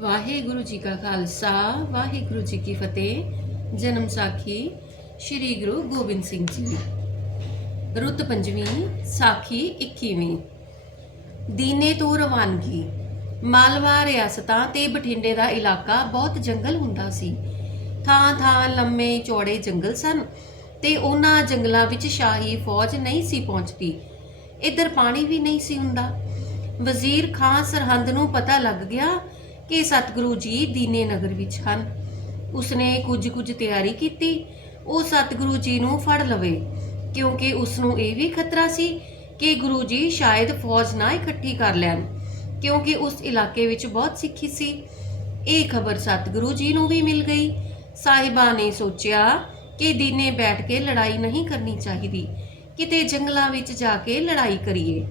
ਵਾਹਿਗੁਰੂ ਜੀ ਕਾ ਖਾਲਸਾ, ਵਾਹਿਗੁਰੂ ਜੀ ਕੀ ਫਤਿਹ। ਜਨਮ ਸਾਖੀ ਸ੍ਰੀ ਗੁਰੂ ਗੋਬਿੰਦ ਸਿੰਘ ਜੀ। ਰੁੱਤ ਪੰਜਵੀਂ, ਸਾਖੀ 21ਵੀਂ ਦੀਨੇ ਤੋਂ ਰਵਾਨਗੀ। ਮਾਲਵਾ ਰਿਆਸਤਾਂ ਤੇ ਬਠਿੰਡੇ ਦਾ ਇਲਾਕਾ ਬਹੁਤ ਜੰਗਲ ਹੁੰਦਾ ਸੀ। ਥਾਂ ਥਾਂ ਲੰਮੇ ਚੌੜੇ ਜੰਗਲ ਸਨ ਤੇ ਉਹਨਾਂ ਜੰਗਲਾਂ ਵਿੱਚ ਸ਼ਾਹੀ ਫੌਜ ਨਹੀਂ ਸੀ ਪਹੁੰਚਦੀ। ਇੱਧਰ ਪਾਣੀ ਵੀ ਨਹੀਂ ਸੀ ਹੁੰਦਾ। ਵਜ਼ੀਰ ਖਾਨ ਸਰਹੰਦ ਨੂੰ ਪਤਾ ਲੱਗ ਗਿਆ ਕਿ ਸਤਿਗੁਰੂ ਜੀ ਦੀਨੇ ਨਗਰ ਵਿੱਚ ਹਨ। ਉਸਨੇ ਕੁਝ ਕੁਝ ਤਿਆਰੀ ਕੀਤੀ। ਉਹ ਸਤਿਗੁਰੂ ਜੀ ਨੂੰ ਫੜ ਲਵੇ, ਕਿਉਂਕਿ ਉਸ ਨੂੰ ਇਹ ਵੀ ਖਤਰਾ ਸੀ ਕਿ ਗੁਰੂ ਜੀ ਸ਼ਾਇਦ ਫੌਜ ਨਾ ਇਕੱਠੀ ਕਰ ਲੈਣ, ਕਿਉਂਕਿ ਉਸ ਇਲਾਕੇ ਵਿੱਚ ਬਹੁਤ ਸਿੱਖੀ ਸੀ। ਇਹ ਖਬਰ ਸਤਿਗੁਰੂ ਜੀ ਨੂੰ ਵੀ ਮਿਲ ਗਈ। ਸਾਹਿਬਾ ਨੇ ਸੋਚਿਆ ਕਿ ਦੀਨੇ ਬੈਠ ਕੇ ਲੜਾਈ ਨਹੀਂ ਕਰਨੀ ਚਾਹੀਦੀ। ਕਿਤੇ ਜੰਗਲਾਂ ਵਿੱਚ ਜਾ ਕੇ ਲੜਾਈ ਕਰੀਏ,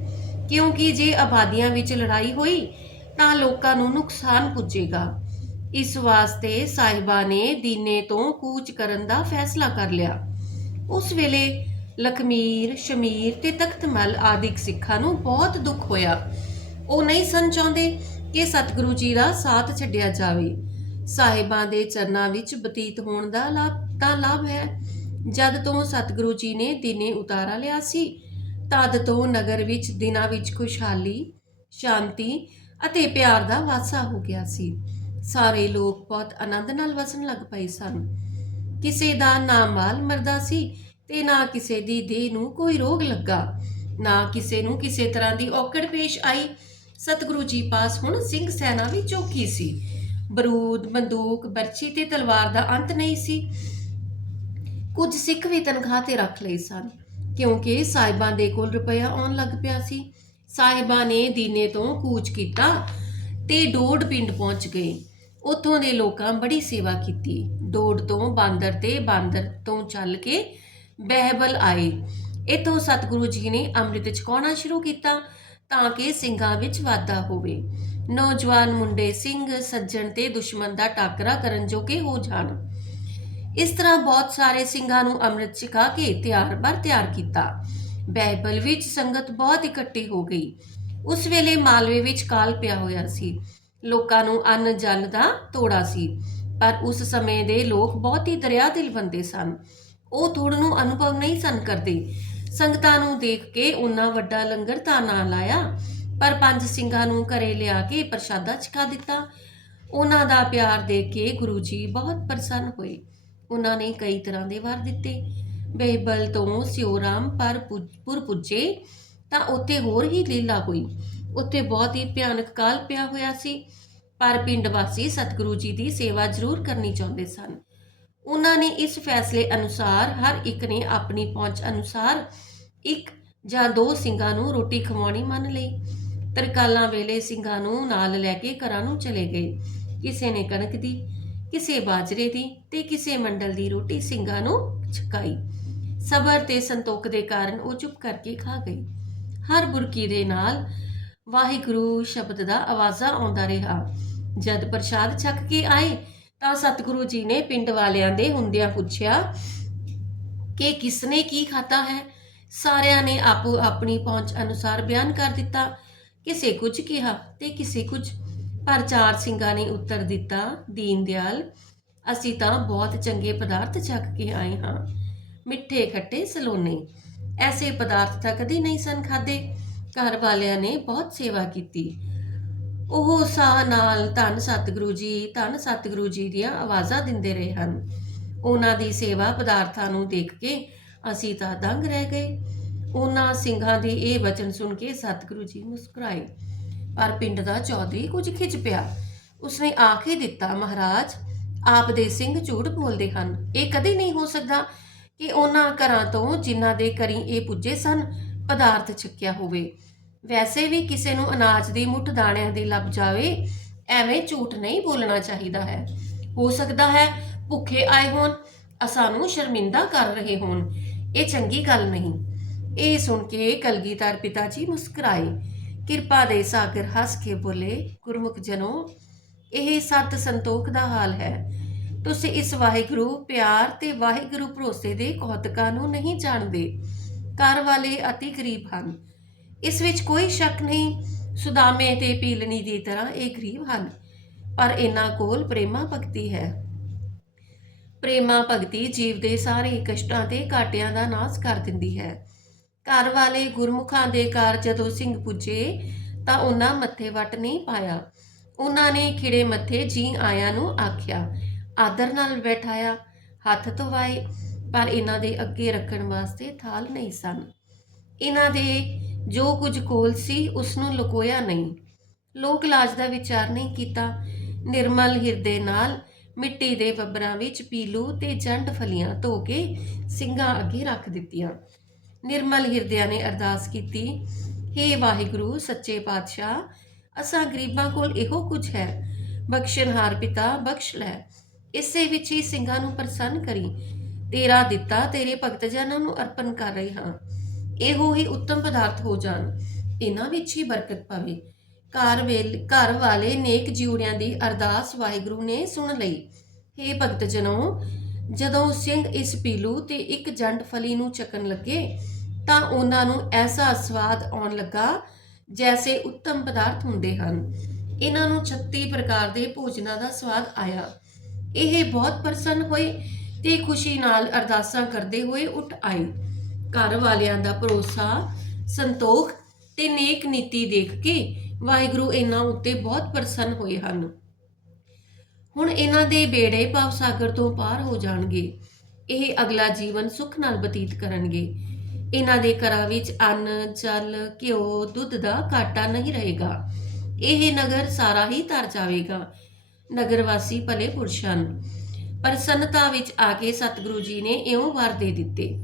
ਕਿਉਂਕਿ ਜੇ ਆਬਾਦੀਆਂ ਵਿੱਚ ਲੜਾਈ ਹੋਈ ਤਾਂ ਲੋਕਾਂ ਨੂੰ ਨੁਕਸਾਨ ਪੁੱਜੇਗਾ। ਇਸ ਵਾਸਤੇ ਸਾਹਿਬਾ ਨੇ ਦੀਨੇ ਤੋਂ ਕੂਚ ਕਰਨ ਦਾ ਫੈਸਲਾ ਕਰ ਲਿਆ। ਉਸ ਵੇਲੇ ਲਖਮੀਰ, ਸ਼ਮੀਰ ਤੇ ਤਖਤਮਲ ਆਦਿਕ ਸਿੱਖਾਂ ਨੂੰ ਬਹੁਤ ਦੁੱਖ ਹੋਇਆ। ਉਹ ਨਹੀਂ ਸਨ ਚਾਹੁੰਦੇ ਕਿ ਸਤਿਗੁਰੂ ਜੀ ਦਾ ਸਾਥ ਛੱਡਿਆ ਜਾਵੇ। ਸਾਹਿਬਾਂ ਦੇ ਚਰਨਾਂ ਵਿੱਚ ਬਤੀਤ ਹੋਣ ਦਾ ਲਾਭ ਤਾਂ ਲਾਭ ਹੈ। ਜਦ ਤੋਂ ਸਤਿਗੁਰੂ ਜੀ ਨੇ ਦਿਨੇ ਉਤਾਰਾ ਲਿਆ ਸੀ, ਤਦ ਤੋਂ ਨਗਰ ਵਿੱਚ ਦਿਨਾਂ ਵਿੱਚ ਖੁਸ਼ਹਾਲੀ, ਸ਼ਾਂਤੀ ਅਤੇ ਪਿਆਰ ਦਾ ਵਾਸਾ ਹੋ ਗਿਆ ਸੀ। ਸਾਰੇ ਲੋਕ ਬਹੁਤ ਆਨੰਦ ਨਾਲ ਵਸਣ ਲੱਗ ਪਏ ਸਨ। ਕਿਸੇ ਦਾ ਨਾ ਮਾਲ ਮਰਦਾ ਸੀ ਤੇ ਨਾ ਕਿਸੇ ਦੀ ਦੇਹ ਨੂੰ ਕੋਈ ਰੋਗ ਲੱਗਾ। ਨਾ ਕਿਸੇ ਨੂੰ ਕਿਸੇ ਤਰ੍ਹਾਂ ਦੀ ਔਕੜ ਪੇਸ਼ ਆਈ। ਸਤਿਗੁਰੂ ਜੀ ਪਾਸ ਹੁਣ ਸਿੰਘ ਸੈਨਾ ਵੀ ਚੌਕੀ ਸੀ। ਬਰੂਦ, ਬੰਦੂਕ, ਬਰਛੀ ਤੇ ਤਲਵਾਰ ਦਾ ਅੰਤ ਨਹੀਂ ਸੀ। ਕੁਝ ਸਿੱਖ ਵੀ ਤਨਖਾਹ ਤੇ ਰੱਖ ਲਈ ਸਨ, ਕਿਉਂਕਿ ਸਾਹਿਬਾਂ ਦੇ ਕੋਲ ਰੁਪਇਆ ਆਉਣ ਲੱਗ ਪਿਆ ਸੀ। ਸਾਹਿਬਾਂ ਨੇ ਦੀਨੇ ਤੋਂ ਕੂਚ ਕੀਤਾ ਤੇ ਡੋਡ ਪਿੰਡ ਪਹੁੰਚ ਗਏ। ਉੱਥੋਂ ਦੇ ਲੋਕਾਂ ਬੜੀ ਸੇਵਾ ਕੀਤੀ। ਡੋਡ ਤੋਂ ਬਾਂਦਰ ਤੇ ਬਾਂਦਰ ਤੋਂ ਚੱਲ ਕੇ ਬਹਿਬਲ ਆਏ। ਇਥੋਂ ਸਤਿਗੁਰੂ ਜੀ ਨੇ ਅੰਮ੍ਰਿਤ ਛਕਾਉਣਾ ਸ਼ੁਰੂ ਕੀਤਾ ਤਾਂ ਕਿ ਸਿੰਘਾਂ ਵਿੱਚ ਵਾਧਾ ਹੋਵੇ। ਨੌਜਵਾਨ ਮੁੰਡੇ ਸਿੰਘ, ਸੱਜਣ ਤੇ ਦੁਸ਼ਮਣ ਦਾ ਟਾਕਰਾ ਕਰਨ ਜੋਗੇ ਹੋ ਜਾਣ। ਇਸ ਤਰ੍ਹਾਂ ਬਹੁਤ ਸਾਰੇ ਸਿੰਘਾਂ ਨੂੰ ਅੰਮ੍ਰਿਤ ਛਕਾ ਕੇ ਤਿਆਰ ਬਰ ਤਿਆਰ ਕੀਤਾ। ਬਾਈਬਲ ਵਿੱਚ ਸੰਗਤ ਬਹੁਤ ਇਕੱਠੀ ਹੋ ਗਈ। ਉਸ ਵੇਲੇ ਮਾਲਵੇ ਵਿੱਚ ਕਾਲ ਪਿਆ ਹੋਇਆ ਸੀ। ਲੋਕਾਂ ਨੂੰ ਅੰਨ, ਜਲ ਦਾ ਤੋੜਾ ਸੀ। ਪਰ ਉਸ ਸਮੇਂ ਦੇ ਲੋਕ ਬਹੁਤ ਹੀ ਦਰਿਆ ਦਿਲ ਬੰਦੇ ਸਨ। ਉਹ ਤੋੜ ਨੂੰ ਅਨੁਭਵ ਨਹੀਂ ਸਨ ਕਰਦੇ। ਸੰਗਤਾਂ ਨੂੰ ਦੇਖ ਕੇ ਉਹਨਾਂ ਵੱਡਾ ਲੰਗਰ ਤਾਂ ਨਾ ਲਾਇਆ, ਪਰ ਪੰਜ ਸਿੰਘਾਂ ਨੂੰ ਘਰੇ ਲਿਆ ਕੇ ਪ੍ਰਸ਼ਾਦਾ ਛਕਾ ਦਿੱਤਾ। ਉਹਨਾਂ ਦਾ ਪਿਆਰ ਦੇਖ ਕੇ ਗੁਰੂ ਜੀ ਬਹੁਤ ਪ੍ਰਸੰਨ ਹੋਏ। ਉਹਨਾਂ ਨੇ ਕਈ ਤਰ੍ਹਾਂ ਦੇ ਵਰ ਦਿੱਤੇ। ਬੇਬਲ ਤੋਂ ਸਿਉਰਾਮ ਪਰ ਪੁਰ ਪੁੱਜੇ ਤਾਂ ਉੱਥੇ ਹੋਰ ਹੀ ਲੀਲਾ ਹੋਈ। ਉੱਥੇ ਬਹੁਤ ਹੀ ਭਿਆਨਕ ਕਾਲ ਪਿਆ ਹੋਇਆ ਸੀ, ਪਰ ਪਿੰਡ ਵਾਸੀ ਸਤਿਗੁਰੂ ਜੀ ਦੀ ਸੇਵਾ ਜ਼ਰੂਰ ਕਰਨੀ ਚਾਹੁੰਦੇ ਸਨ। ਉਹਨਾਂ ਨੇ ਇਸ ਫੈਸਲੇ ਅਨੁਸਾਰ ਹਰ ਇੱਕ ਨੇ ਆਪਣੀ ਪਹੁੰਚ ਅਨੁਸਾਰ ਇੱਕ ਜਾਂ ਦੋ ਸਿੰਘਾਂ ਨੂੰ ਰੋਟੀ ਖਵਾਉਣੀ ਮੰਨ ਲਈ। ਤਰਕਾਲਾਂ ਵੇਲੇ ਸਿੰਘਾਂ ਨੂੰ ਨਾਲ ਲੈ ਕੇ ਘਰਾਂ ਨੂੰ ਚਲੇ ਗਏ। ਕਿਸੇ ਨੇ ਕਣਕ ਦੀ, ਕਿਸੇ ਬਾਜਰੇ ਦੀ ਤੇ ਕਿਸੇ ਮੰਡਲ ਦੀ ਰੋਟੀ ਸਿੰਘਾਂ ਨੂੰ ਛਕਾਈ। ਸਬਰ ਤੇ ਸੰਤੋਖ ਦੇ ਕਾਰਨ ਉਹ ਚੁੱਪ ਕਰਕੇ ਖਾ ਗਏ ਹਰ ਬੁਰਕੀ ਦੇ ਨਾਲ ਵਾਹਿਗੁਰੂ ਸ਼ਬਦ ਦਾ ਆਵਾਜ਼ਾ ਆਉਂਦਾ ਰਿਹਾ। ਜਦ ਪ੍ਰਸ਼ਾਦ ਛਕ ਕੇ ਆਏ ਤਾਂ ਸਤਿਗੁਰੂ ਜੀ ਨੇ ਪਿੰਡ ਵਾਲਿਆਂ ਦੇ ਹੁੰਦਿਆਂ ਪੁੱਛਿਆ, ਕਿ ਕਿਸਨੇ ਕੀ ਖਾਤਾ ਹੈ? ਸਾਰਿਆਂ ਨੇ ਆਪੋ ਆਪਣੀ ਪਹੁੰਚ ਅਨੁਸਾਰ ਬਿਆਨ ਕਰ ਦਿੱਤਾ। ਕਿਸੇ ਕੁਝ ਕਿਹਾ ਤੇ ਕਿਸੇ ਕੁਝ। ਪਰ ਚਾਰ ਸਿੰਘਾਂ ਨੇ ਉੱਤਰ ਦਿੱਤਾ, ਦੀਨ ਦਿਆਲ, ਅਸੀਂ ਤਾਂ ਬਹੁਤ ਚੰਗੇ ਪਦਾਰਥ ਚੱਕ ਕੇ ਆਏ ਹਾਂ। ਮਿੱਠੇ ਖੱਟੇ ਸਲੋਨੇ। ਐਸੇ ਪਦਾਰਥ ਤਾਂ ਕਦੀ ਨਹੀਂ ਸਨ ਖਾਦੇ ਘਰ ਵਾਲਿਆਂ ਨੇ ਬਹੁਤ ਸੇਵਾ ਕੀਤੀ। ਉਹ ਸਾਹ ਨਾਲ ਧੰਨ ਸਤਿਗੁਰੂ ਜੀ, ਧੰਨ ਸਤਿਗੁਰੂ ਜੀ ਦੀਆਂ ਆਵਾਜ਼ਾਂ ਦਿੰਦੇ ਰਹੇ ਹਨ। ਉਹਨਾਂ ਦੀ ਸੇਵਾ ਪਦਾਰਥਾਂ ਨੂੰ ਦੇਖ ਕੇ ਅਸੀਂ ਤਾਂ ਦੰਗ ਰਹਿ ਗਏ। ਉਹਨਾਂ ਸਿੰਘਾਂ ਦੇ ਇਹ ਵਚਨ ਸੁਣ ਕੇ ਸਤਿਗੁਰੂ ਜੀ ਮੁਸਕਰਾਏ। ਪਰ ਪਿੰਡ ਦਾ ਚੌਧਰੀ ਕੁਝ ਖਿੱਚ ਪਿਆ। ਉਸਨੇ ਆਖ ਹੀ ਦਿੱਤਾ, ਮਹਾਰਾਜ, ਆਪ ਦੇ ਸਿੰਘ ਝੂਠ ਬੋਲਦੇ ਹਨ। ਇਹ ਕਦੇ ਨਹੀਂ ਹੋ ਸਕਦਾ ਕਿ ਉਹਨਾਂ ਘਰਾਂ ਤੋਂ ਜਿਨ੍ਹਾਂ ਦੇ ਕਰੀ ਇਹ ਪੁੱਜੇ ਸਨ, ਪਦਾਰਥ ਛਕਿਆ ਹੋਵੇ। ਵੈਸੇ ਵੀ ਕਿਸੇ ਨੂੰ ਅਨਾਜ ਦੀ ਮੁੱਠ ਦਾਣਿਆਂ ਦੀ ਲੱਭ ਜਾਵੇ, ਐਵੇਂ ਝੂਠ ਨਹੀਂ ਬੋਲਣਾ ਚਾਹੀਦਾ ਹੈ। ਹੋ ਸਕਦਾ ਹੈ ਭੁੱਖੇ ਆਏ ਹੋਣ, ਅਸਾਨੂੰ ਸ਼ਰਮਿੰਦਾ ਕਰ ਰਹੇ ਹੋਣ। ਇਹ ਚੰਗੀ ਗੱਲ ਨਹੀਂ। ਇਹ ਸੁਣ ਕੇ ਕਲਗੀਧਰ ਪਿਤਾ ਜੀ ਮੁਸਕਰਾਏ। ਕਿਰਪਾ ਦੇ ਸਾਗਰ ਹੱਸ ਕੇ ਬੋਲੇ, ਗੁਰਮੁਖ ਜਨੋ, ਇਹ ਸਤ ਸੰਤੋਖ ਦਾ ਹਾਲ ਹੈ। ਤੁਸੀਂ ਇਸ ਵਾਹਿਗੁਰੂ ਪਿਆਰ ਤੇ ਵਾਹਿਗੁਰੂ ਭਰੋਸੇ ਦੇ ਕੌਤਕਾਂ ਨੂੰ ਨਹੀਂ ਜਾਣਦੇ। ਘਰ ਵਾਲੇ ਅਤੀ ਗਰੀਬ ਹਨ। ਇਸ ਵਿੱਚ ਕੋਈ ਸ਼ੱਕ ਨਹੀਂ, ਸੁਦਾਮੇ ਤੇ ਪੀਲਣੀ ਦੀ ਤਰ੍ਹਾਂ ਇਹ ਗਰੀਬ ਹਨ। ਪਰ ਇਹਨਾਂ ਕੋਲ ਪ੍ਰੇਮਾ ਭਗਤੀ ਹੈ। ਪ੍ਰੇਮਾ ਭਗਤੀ ਜੀਵ ਦੇ ਸਾਰੇ ਕਸ਼ਟਾਂ ਤੇ ਘਾਟਿਆਂ ਦਾ ਨਾਸ਼ ਕਰ ਦਿੰਦੀ ਹੈ। ਘਰ ਵਾਲੇ ਗੁਰਮੁਖਾਂ ਦੇ ਘਰ ਜਦੋਂ ਸਿੰਘ ਪੁੱਜੇ ਤਾਂ ਉਹਨਾਂ ਮੱਥੇ ਵਟ ਨਹੀਂ ਪਾਇਆ। ਉਹਨਾਂ ਨੇ ਖਿੜੇ ਮੱਥੇ ਜੀ ਆਇਆਂ ਨੂੰ ਆਖਿਆ ਆਦਰ ਨਾਲ ਬੈਠਾਇਆ, ਹੱਥ ਧਵਾਏ, ਪਰ ਇਹਨਾਂ ਦੇ ਅੱਗੇ ਰੱਖਣ ਵਾਸਤੇ ਥਾਲ ਨਹੀਂ ਸਨ। ਇਹਨਾਂ ਦੇ ਜੋ ਕੁਝ ਕੋਲ ਸੀ ਉਸ ਨੂੰ ਲੁਕੋਇਆ ਨਹੀਂ। ਲੋਕ ਲਾਜ ਦਾ ਵਿਚਾਰ ਨਹੀਂ ਕੀਤਾ। ਨਿਰਮਲ ਹਿਰਦੇ ਨਾਲ ਮਿੱਟੀ ਦੇ ਬੱਬਰਾਂ ਵਿੱਚ ਪੀਲੂ ਤੇ ਜੰਡ ਫਲੀਆਂ ਧੋ ਕੇ ਸਿੰਘਾਂ ਅੱਗੇ ਰੱਖ ਦਿੱਤੀਆਂ। ਨਿਰਮਲ ਹਿਰਦਿਆਂ ਨੇ ਅਰਦਾਸ ਕੀਤੀ हे ਵਾਹਿਗੁਰੂ, ਸੱਚੇ ਪਾਤਸ਼ਾਹ, ਅਸਾਂ ਗਰੀਬਾਂ ਕੋਲ ਇਹੋ ਕੁਝ ਹੈ। ਬਖਸ਼ਣਹਾਰ ਪਿਤਾ, ਬਖਸ਼ ਲੈ। ਇਸੇ ਵਿੱਚ ਹੀ ਸਿੰਘਾਂ ਨੂੰ ਪ੍ਰਸੰਨ ਕਰੀ, ਤੇਰਾ ਦਿੱਤਾ, ਤੇਰੇ ਭਗਤ ਜਨਾਂ ਨੂੰ ਅਰਪਣ ਕਰ ਰਹੀ ਹਾਂ। ਇਹੋ ਹੀ ਉੱਤਮ ਪਦਾਰਥ ਹੋ ਜਾਣ, ਇਹਨਾਂ ਵਿੱਚ ਹੀ ਬਰਕਤ ਪਵੇ। ਘਰ ਵੇਲ, ਘਰ ਵਾਲੇ ਨੇਕ ਜਿਉੜਿਆਂ ਦੀ ਅਰਦਾਸ ਵਾਹਿਗੁਰੂ ਨੇ ਸੁਣ ਲਈ। हे ਭਗਤ ਜਨੋ, ਜਦੋਂ ਸਿੰਘ ਇਸ ਪੀਲੂ ਤੇ ਇੱਕ ਜੰਡ ਫਲੀ ਨੂੰ ਚੱਕਣ ਲੱਗੇ, ਤਾਂ ਉਹਨਾਂ ਨੂੰ ਐਸਾ ਸਵਾਦ ਆਉਣ ਲੱਗਾ, ਜੈਸੇ ਉੱਤਮ ਪਦਾਰਥ ਹੁੰਦੇ ਹਨ। ਇਹਨਾਂ ਨੂੰ 36 ਪ੍ਰਕਾਰ ਦੇ ਭੋਜਨਾਂ ਦਾ ਸਵਾਦ ਆਇਆ। ਇਹ ਬਹੁਤ ਪ੍ਰਸੰਨ ਹੋਏ ਤੇ ਖੁਸ਼ੀ ਨਾਲ ਅਰਦਾਸਾਂ ਕਰਦੇ ਹੋਏ ਉੱਠ ਆਏ। ਘਰ ਵਾਲਿਆਂ ਦਾ ਭਰੋਸਾ, ਸੰਤੋਖ ਤੇ ਨੇਕ ਨੀਤੀ ਦੇਖ ਕੇ ਵਾਹਿਗੁਰੂ ਇਹਨਾਂ ਉੱਤੇ ਬਹੁਤ ਪ੍ਰਸੰਨ ਹੋਏ ਹਨ। ਹੁਣ ਇਹਨਾਂ ਦੇ ਬੇੜੇ ਭਾਵ ਸਾਗਰ ਤੋਂ ਪਾਰ ਹੋ ਜਾਣਗੇ। ਇਹ ਅਗਲਾ ਜੀਵਨ ਸੁੱਖ ਨਾਲ ਬਤੀਤ ਕਰਨਗੇ। ਇਹਨਾਂ ਦੇ ਘਰਾਂ ਵਿੱਚ ਅੰਨ, ਜਲ, ਘਿਓ, ਦੁੱਧ ਦਾ ਘਾਟਾ ਨਹੀਂ ਰਹੇਗਾ। ਇਹ ਨਗਰ ਸਾਰਾ ਹੀ ਤਰ ਜਾਵੇਗਾ। ਨਗਰ ਵਾਸੀ ਭਲੇ ਪੁਰਸ਼ ਹਨ। ਪ੍ਰਸੰਨਤਾ ਵਿੱਚ ਆ ਕੇ ਸਤਿਗੁਰੂ ਜੀ ਨੇ ਇਉਂ ਵਰ ਦੇ ਦਿੱਤੇ।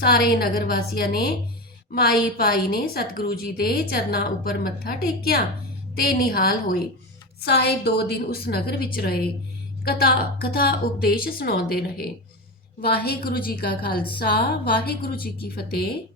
ਸਾਰੇ ਨਗਰ ਵਾਸੀਆਂ ਨੇ ਮਾਈ ਪਾਈ ਨੇ ਸਤਿਗੁਰੂ ਜੀ ਦੇ ਚਰਨਾਂ ਉੱਪਰ ਮੱਥਾ ਟੇਕਿਆ ਤੇ ਨਿਹਾਲ ਹੋਏ। ਸਾਹਿਬ ਦੋ ਦਿਨ ਉਸ ਨਗਰ ਵਿੱਚ ਰਹੇ। ਕਥਾ ਕਥਾ ਉਪਦੇਸ਼ ਸੁਣਾਉਂਦੇ ਰਹੇ। ਵਾਹਿਗੁਰੂ ਜੀ ਕਾ ਖਾਲਸਾ, ਵਾਹਿਗੁਰੂ ਜੀ ਕੀ ਫਤਿਹ।